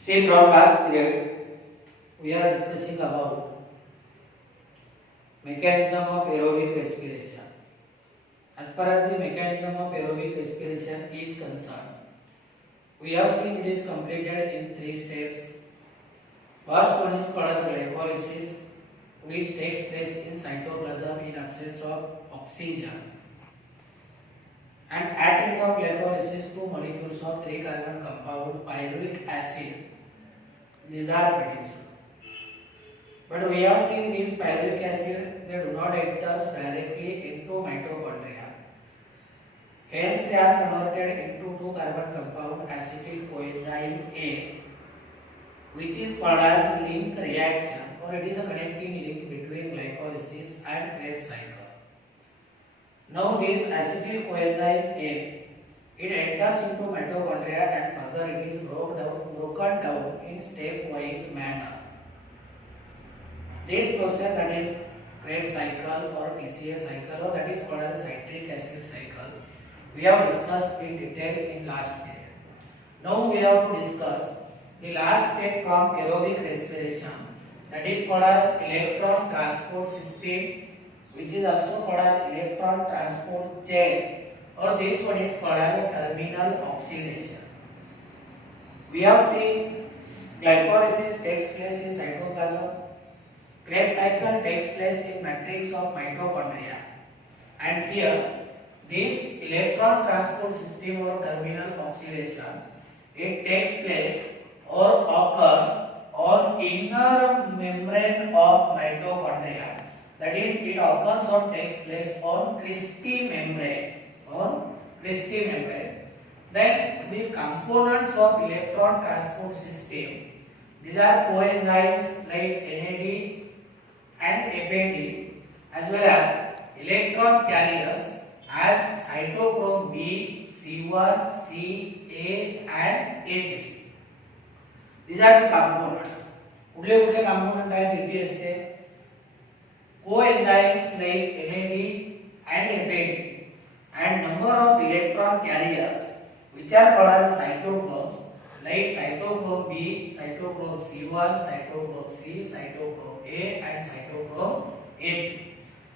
See, from last period, we are discussing about mechanism of aerobic respiration. As far as the mechanism of aerobic respiration is concerned, we have seen it is completed in 3 steps. First one is called glycolysis, which takes place in cytoplasm in absence of oxygen. And at rate of glycolysis, 2 molecules of 3-carbon compound pyruvic acid, these are produced. But we have seen these pyruvic acid, they do not enter directly into mitochondria. Hence, they are converted into 2-carbon compound acetyl coenzyme A, which is called as link reaction, or it is a connecting link between glycolysis and Krebs cycle. Now, this acetyl coenzyme A, it enters into mitochondria and further it is broken down in stepwise manner. This process, that is Krebs cycle or TCA cycle, or that is called as citric acid cycle, we have discussed in detail in last period. Now we have to discuss the last step from aerobic respiration, that is called as electron transport system, which is also called as electron transport chain, or this one is called as terminal oxidation. We have seen glycolysis takes place in cytoplasm, Krebs cycle takes place in matrix of mitochondria, and here this electron transport system or terminal oxidation, it takes place or occurs on inner membrane of mitochondria. That is, it occurs or takes place on Christie membrane. Then the components of electron transport system, these are coenzymes like NAD and FAD, as well as electron carriers as cytochrome B, C1, C, A and A3. These are the components. कुठले component आहेत ATS चे? Coenzymes like NAD and FAD, and number of electron carriers which are called as cytochromes like cytochrome B, cytochrome C1, cytochrome C, cytochrome A and cytochrome A3.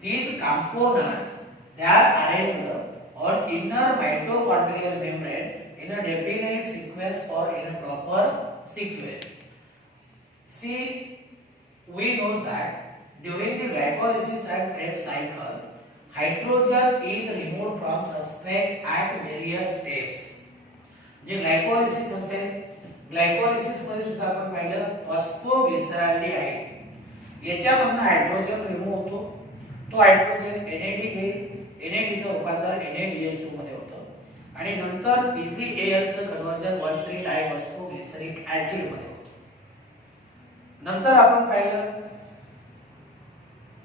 These components, they are arranged on inner mitochondrial membrane in a definite sequence or in a proper sequence. See, we know that during the glycolysis and Krebs cycle, hydrogen is removed from substrate at various steps. J glycolysis असेल, glycolysis मध्ये सुद्धा आपण पाहिलं फॉस्फोग्लिसरॉल्डिहाइड, याच्यामधून hydrogen remove होतो. तो hydrogen NAD घेईल, NAD चं रूपांतर NADH2 मध्ये होतं आणि नंतर PgAl चं कन्वर्जन 1,3-डायफॉस्फोग्लिसरिक ऍसिड मध्ये होतं. नंतर आपण पाहिलं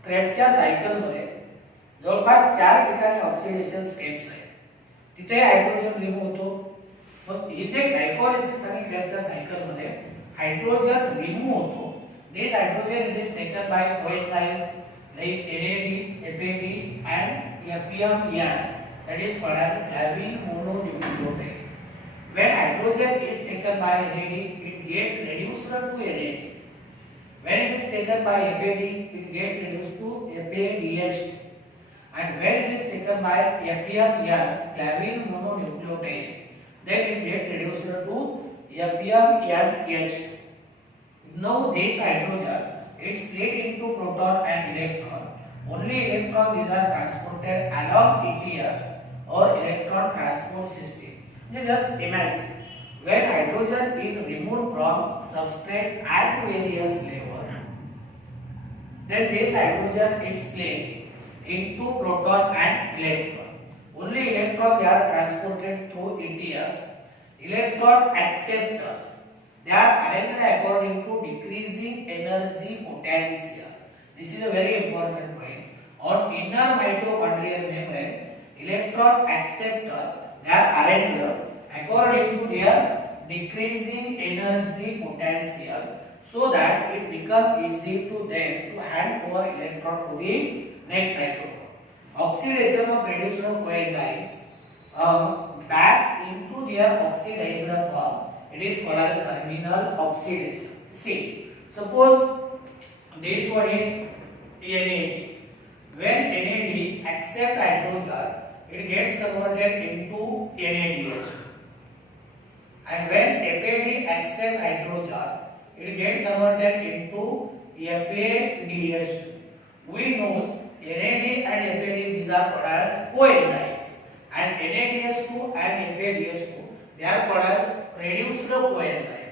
क्रेबच्या सायकल मध्ये जवळपास 4 ठिकाणी ऑक्सिडेशन स्टेप्स आहेत. तिथे हायड्रोजन रिमूव्ह होतो. मग ही जे ग्लायकोलिसिस आणि क्रेबच्या सायकल मध्ये हायड्रोजन रिमूव्ह होतो. This hydrogen is taken by coenzymes like NAD, FAD and FMN, that is called as flavin mononucleotide. When hydrogen is taken by NAD, it gets reduced to NAD. When it is taken by FAD, it gets reduced to FADH. And when it is taken by FMN, flavin mononucleotide, then it gets reduced to FMNH. Now this hydrogen is split into proton and electron. Only electron, these are transported along ETS or electron transport system. Just imagine, when hydrogen is removed from substrate at various level, then this hydrogen is split into proton and electron. Only electron, they are transported through ETS. Electron acceptors, they are arranged according to decreasing energy potential. This is a very important point. On inner mitochondrial membrane, electron acceptor, they are arranged according to their decreasing energy potential, so that it becomes easy to them to hand over electron to the next cytochrome. Oxidation of reduced coenzymes back into their oxidized form it is called as terminal oxidation. See, suppose this one is NAD. When NAD accept hydrogen, it gets converted into NADH2. And when FAD accept hydrogen, it gets converted into FADH2. We know NAD and FAD, these are called as coenzymes, and NADH2 and FADH2, they are called as reduced coenzyme.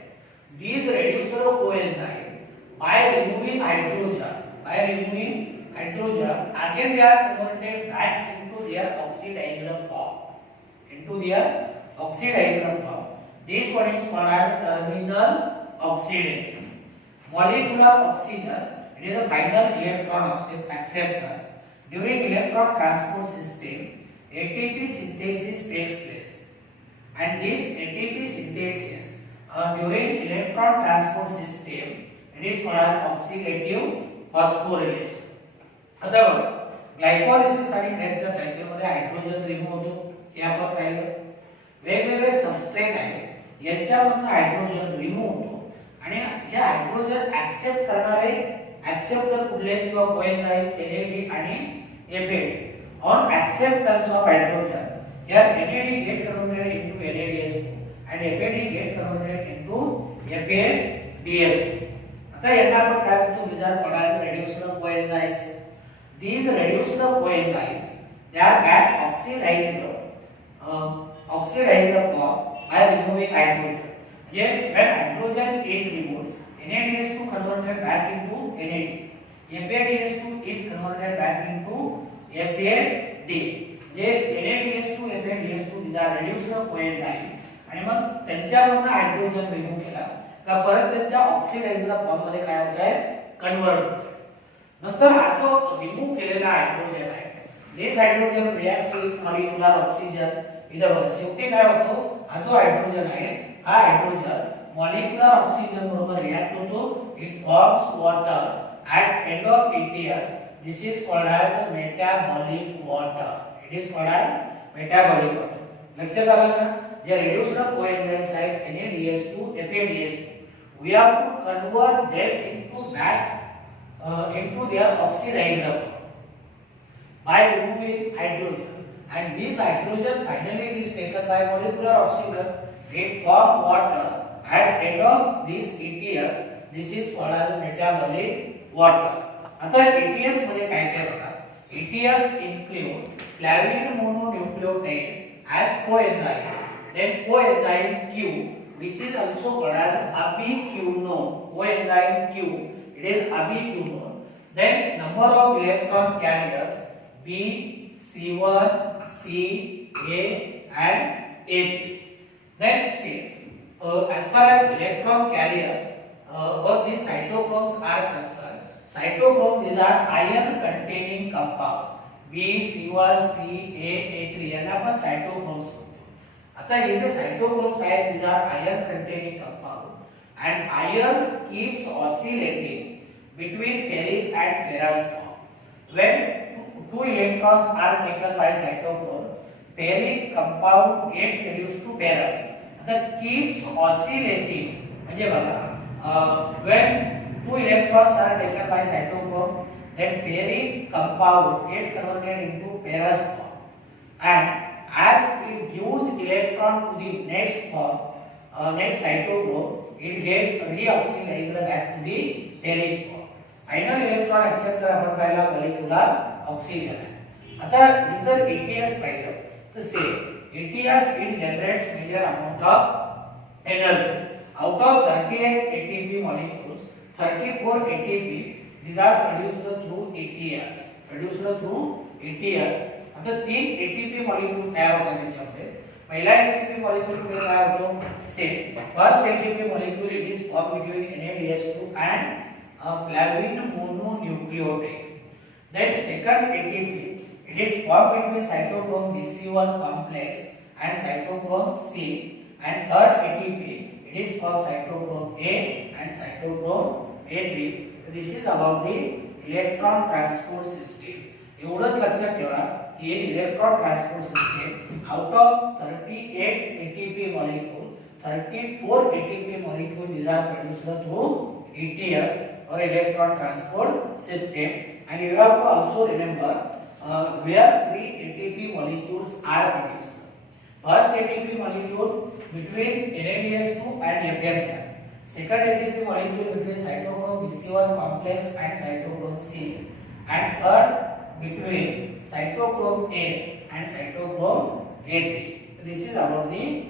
These reduced coenzyme, by removing hydrogen, again they are converted back into their oxidized form. This one is called as terminal oxidation. Molecular oxygen, it is a final electron acceptor. During electron transport system, ATP synthesis takes place, and this ATP synthesis during electron transport system, it is called as oxidative phosphorylation. आता बघा, glycolysis आणि क्रेबच्या cycle मध्ये hydrogen remove होतो हे आपण पाहिलं. वेगवेगळे substrate आहेत यांच्यावरून hydrogen remove होतो आणि हे हायड्रोजन ऍक्सेप्ट करणारे ऍक्सेप्टर कुठले किंवा कोएन्झाइम NAD आणि FAD. On acceptance of hydrogen, here NAD get converted into NADH2 and FAD get converted into FADH2. आता यांना आपण काय म्हणतो, these are called as reduced coenzymes. These reduced coenzymes, they are get oxidized form by removing hydrogen. When hydrogen is removed, NADH2 converted back into NAD. FADH2 is converted back into FAD. NADH2, FADH2, these are reduced coenzymes. आणि मग त्यांच्यावरून hydrogen remove केला का परत त्यांच्या oxidised form मध्ये काय होत आहे, convert होत आहे. नंतर हा जो रिमूव्ह केलेला हायड्रोजन आहे, this hydrogen reacts with molecular oxygen. इथं शेवटी काय होतो, हा जो हायड्रोजन आहे, हा हायड्रोजन molecular oxygen बरोबर रिएक्ट होतो. It forms water at end of ETS. This is called as metabolic water. It is called as metabolic water. लक्षात आलं ना, जे reduced coenzymes आहेत NADH2, FADH2, we have to convert them into their oxidized form by removing hydrogen, and this hydrogen finally is taken by molecular oxygen. It form water at end of this ETS. This is called as metabolic water. आता ETS मध्ये काय काय बघा, ETS include flavin mononucleotide as coenzyme, then coenzyme Q, which is also called as ubiquinone. Coenzyme Q, it is ubiquinone. Then number of electron carriers B, C1, C, A and A3. Then see, as far as electron carriers or these cytochromes are concerned, cytochrome, these are iron containing compound B, C1, C, A, A3 यांना आपण cytochromes म्हणतो. आता हे जे cytochromes आहेत, these are iron containing compound, and iron keeps oscillating between ferric and ferrous form. When two electrons are taken by cytochrome, ferric compound get reduced to ferrous. That keeps oscillating. म्हणजे बघा, when two electrons are taken by cytochrome, then ferric compound get converted into ferrous form, and as it gives electron to the next form, next cytochrome, it get reoxidized back to the ferric form. Final electron acceptor आपण पाहिला molecular oxygen. आता हे जर ATS पाहिलं तर से ATS it generates major amount of energy. Out of 38 ATP molecules, 34 ATP these are produced through ATS. आता 3 ATP molecule तयार होतात त्याच्यामध्ये. पहिला ATP molecule मध्ये काय होतो, से first ATP molecule it is formed between NADH2 and flavin mononucleotide. Then second ATP, it is formed between cytochrome BC1 complex and cytochrome C, and third ATP, it is formed cytochrome A and cytochrome A3. This is about the electron transport system. एवढंच लक्षात ठेवा की electron transport system, out of 38 ATP molecule, 34 ATP molecules these are produced through ETS or electron transport system, and you have to also remember where 3 ATP molecules are produced. First ATP molecule between NADH2 and FGF. Second ATP molecule between cytochrome BC1 complex and cytochrome C, and third between cytochrome A and cytochrome A3. This is about the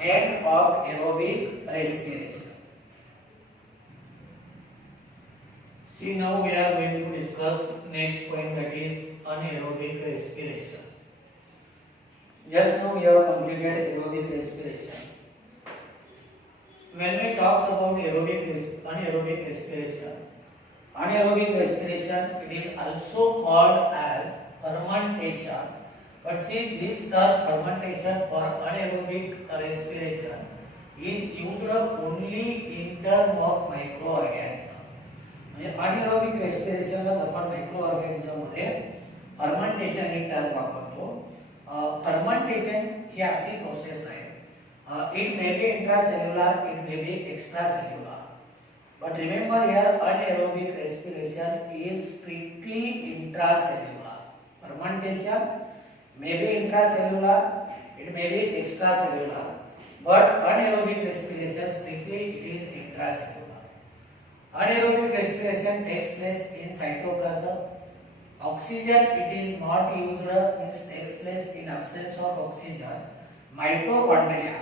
end of aerobic respiration. See, now we are going to discuss next point, that is anaerobic respiration. Just now we have completed aerobic respiration. When we talk about anaerobic respiration, it is also called as fermentation. But see, this term fermentation for anaerobic respiration is used only in terms of microorganisms. anaerobic respiration ला आपण मायक्रोऑर्गॅनिझम मध्ये fermentation ही term वापरतो. Fermentation ही अशी process आहे. It may be intracellular, it may be extracellular. But remember here, anaerobic respiration is strictly intracellular. Fermentation may be intracellular, it may be extracellular. But anaerobic respiration strictly it is intracellular. Anaerobic respiration takes place in cytoplasm. Oxygen it is not used, means takes place in absence of oxygen. Mitochondria,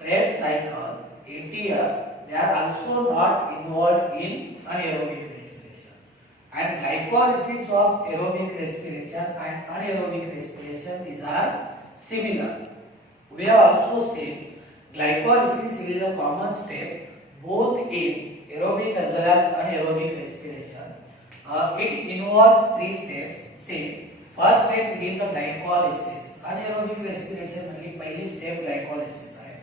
Krebs cycle, ATS, they are also not involved in anaerobic respiration. And glycolysis of aerobic respiration and anaerobic respiration these are similar. We have also seen glycolysis is a common step both in aerobic as well as anaerobic respiration. It involves 3 steps. See, first step is the glycolysis. anaerobic respiration मध्ये पहिली step glycolysis आहे.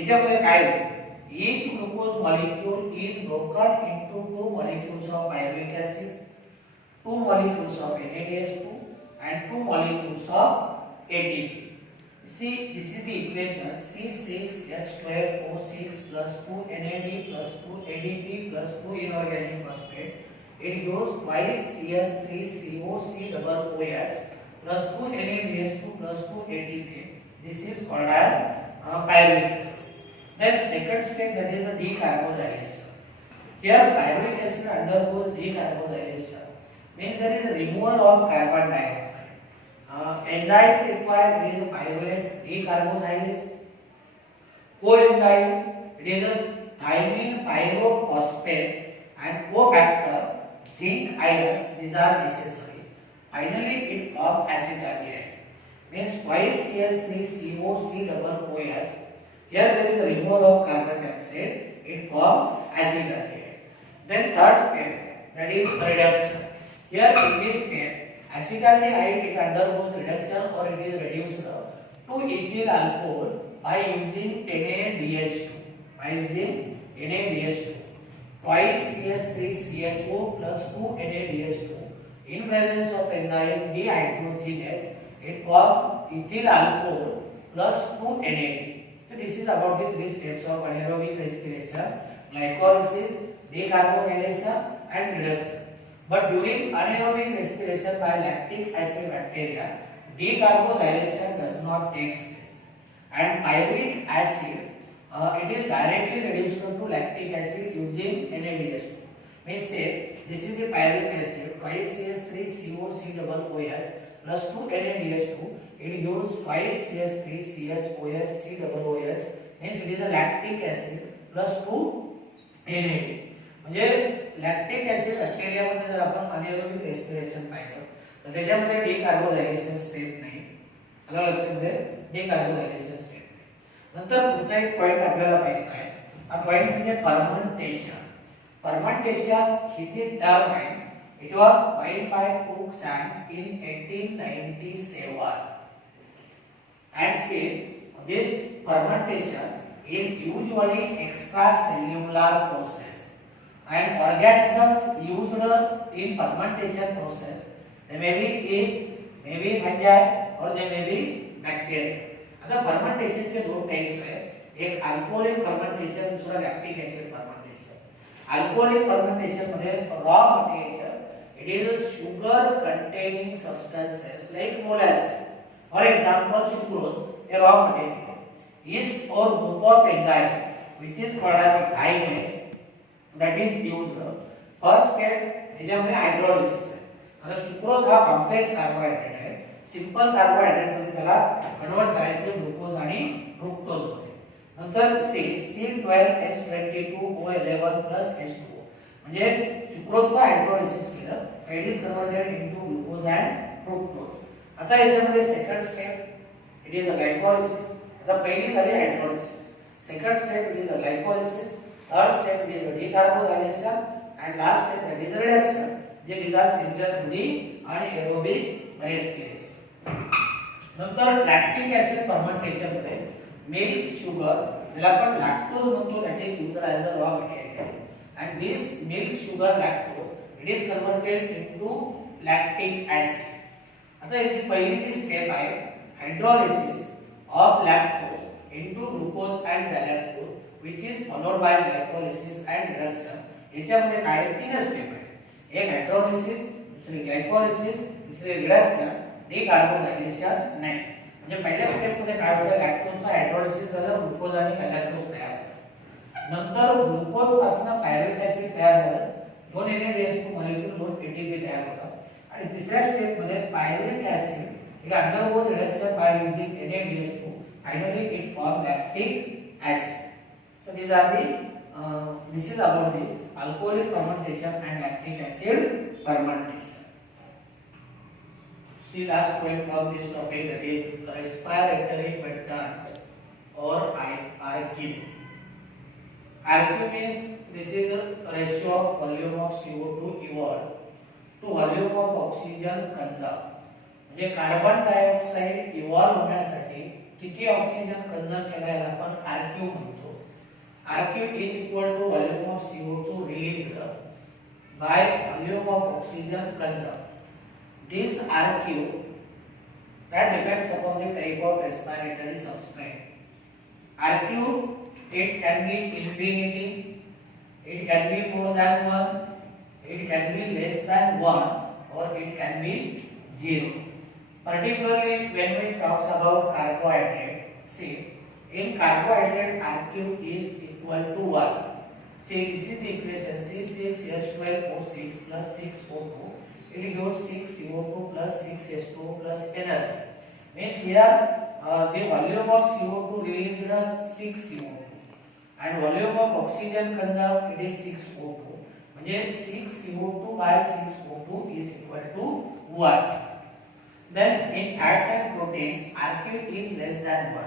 याच्यामध्ये काय होते? Each glucose molecule is broken into 2 molecules of pyruvic acid, 2 molecules of NADH2 and 2 molecules of ATP. See, this is the equation C6H12O6 plus 2 NAD plus 2 ADP plus 2 inorganic phosphate. It gives twice CH3COC double OH plus 2 NADH2 plus 2 ATP. This is called as pyruvic acid. Then second step, that is the decarbonylation. Here pyruvic acid undergoes decarbonylation, means there is a removal of carbon dioxide. Enzyme required is a pyruvate decarboxylase. Coenzyme it is a thymine pyrophosphate, and cofactor zinc ions, these are necessary. Finally it forms acetaldehyde, means twice CH3COC double OH. Here there is a removal of carbon dioxide, it forms acetaldehyde. Then third step, that is reduction. Here in this step acetaldehyde it undergoes reduction or it is reduced to ethyl alcohol by using NaDH2. Twice CH3CHO plus 2 NaDH2. In presence of enzyme dehydrogenase, it forms ethyl alcohol plus 2 NAD. So this is about the 3 steps of anaerobic respiration: glycolysis, decarbonylation, and reduction. But during anaerobic respiration by lactic acid bacteria, decarbonylation does not take place, and pyruvic acid it is directly reduced to lactic acid using NaDH2. May say this is the pyruvic acid, twice CH3COC double OH plus 2 NaDH2. It gives twice CH3CHOH C double OH, means it is a lactic acid plus 2 NAD. म्हणजे lactic acid bacteria मध्ये जर आपण अनाएरोबिक respiration पाहिलं तर त्याच्यामध्ये डिकार्बोनायलेशन step नाही. आलं लक्षात घ्या, डिकार्बोनायलेशन स्टेप नाही. नंतर पुढचा एक पॉइंट आपल्याला पाहायचा आहे. हा पॉइंट म्हणजे फर्मेंटेशन. फर्मेंटेशन ही जी टर्म आहे, it was coined bye cook Sam in 1897 and said this fermentation is usually extracellular process. And organisms used in fermentation process, they may be yeast, may be fungi, or they may be bacteria. आता fermentation चे 2 types आहेत. एक alcoholic fermentation, दुसरा lactic acid fermentation. Alcoholic fermentation मध्ये raw material it is sugar containing substances like molasses. For example, sucrose, a raw material. Yeast or group of enzyme which is called as zymes, that is used. First step याच्यामध्ये hydrolysis आहे. कारण sucrose हा complex carbohydrate आहे. Simple carbohydrate मध्ये त्याला convert करायचे glucose आणि fructose मध्ये. नंतर C12H22O11 H2O म्हणजे सुक्रोजचा हायड्रोलिसिस केलं, it is converted into glucose and fructose. आता याच्यामध्ये second step it is a glycolysis. आता पहिली झाली hydrolysis, second step it is a glycolysis, third step it is a decarbonylation and last step that is reduction. These are similar to the anaerobic response. नंतर lactic acid fermentation मध्ये milk sugar ज्याला आपण lactose म्हणतो, that is used as a raw material, and this milk sugar lactose it is converted into lactic acid. आता याची पहिली जी step आहे hydrolysis of lactose into glucose and galactose, which is followed by glycolysis and reduction. याच्यामध्ये काय तीन step आहे, एक hydrolysis, दुसरी ग्लायकोलिसिस, तिसरी रिडक्शन, डिकार्बोनायलेशन नाही. म्हणजे पहिल्या स्टेप मध्ये काय होतं, लॅक्टोजचा हायड्रोलिसिस झालं, ग्लुकोज आणि गॅलॅक्टोज तयार झालं. नंतर ग्लुकोज पासून पायरुव्हिक ऍसिड तयार झालं, 2 NADH2 मॉलिक्यूल 2 ATP तयार होतात. आणि तिसऱ्या स्टेप मध्ये pyruvic acid it undergoes reduction by using NADH2, finally it form lactic acid. So these are the this is about the alcoholic fermentation and lactic acid fermentation. See last point of this topic, that is respiratory pattern or RQ. RQ means this is the ratio of volume of CO2 evolved to volume of oxygen consumed. म्हणजे carbon dioxide evolve होण्यासाठी किती oxygen कंझम्प केला याला आपण RQ म्हणतो. RQ is equal to volume of CO2 released by volume of oxygen consumed. This RQ that depends upon the type of respiratory substrate. RQ it can be infinity, it can be more than 1, it can be less than 1, or it can be 0. Particularly when we talks about carbohydrate, see in carbohydrate RQ is equal to 1. See this is the equation, C6H12O6 plus 6O2, it gives 6CO2 plus 6H2O plus energy. Means here the volume of CO2 released is 6CO2 and volume of oxygen consumed it is 6O2. म्हणजे 6CO2 by 6O2 is equal to 1. Then in fats and proteins RQ is less than 1.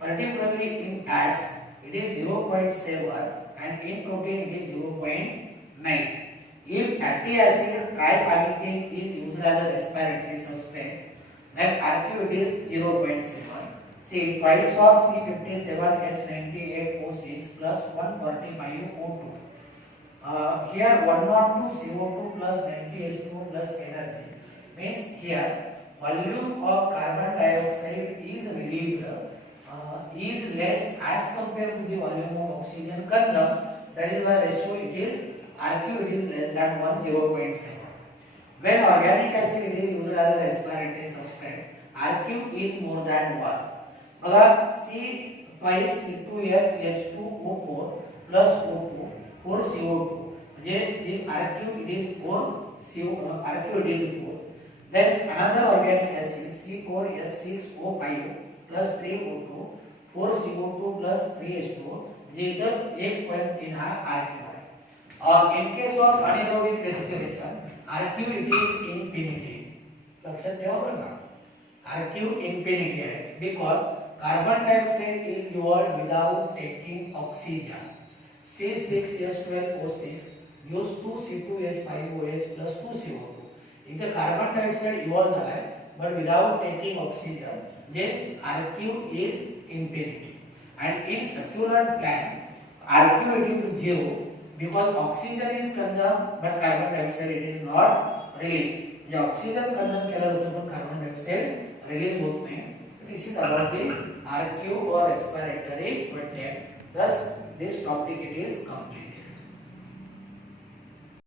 Particularly in fats it is 0.7 and in protein it is 0.9. If fatty acid tripalmitin is used as a respiratory substrate, then RQ it is 0.7. See twice of C57H98O6 plus 145O2. Here 102 CO2 plus 90H2O plus energy means here volume of carbon dioxide is released is less as compared to the volume of oxygen consumed. That is why ratio it is RQ it is less than 1, 0.7. When organic acid it is used as a respiratory substrate, RQ is more than 1. बघा C twice C2H2O4 plus O2 4CO2 म्हणजे RQ it is 4 RQ it is 4. Then another organic acid C4H6O5 plus 3O2 4CO2 plus 3H2O म्हणजे इथं 1.3 हा RQ आहे. In case of anaerobic respiration RQ it is infinity. लक्षात ठेवा बघा RQ infinity आहे because carbon dioxide is evolved without taking oxygen. C6H12O6 gives 2C2H5OH plus 2CO2. इथे carbon dioxide evolve झालाय but without taking oxygen, then RQ is infinity. And in succulent plant RQ it is 0 because oxygen is consumed but carbon dioxide it is not released. म्हणजे oxygen कंझम्प केला जातो पण carbon dioxide release होत नाही. This is about the RQ or respiratory wet end. Thus, this topic it is completed.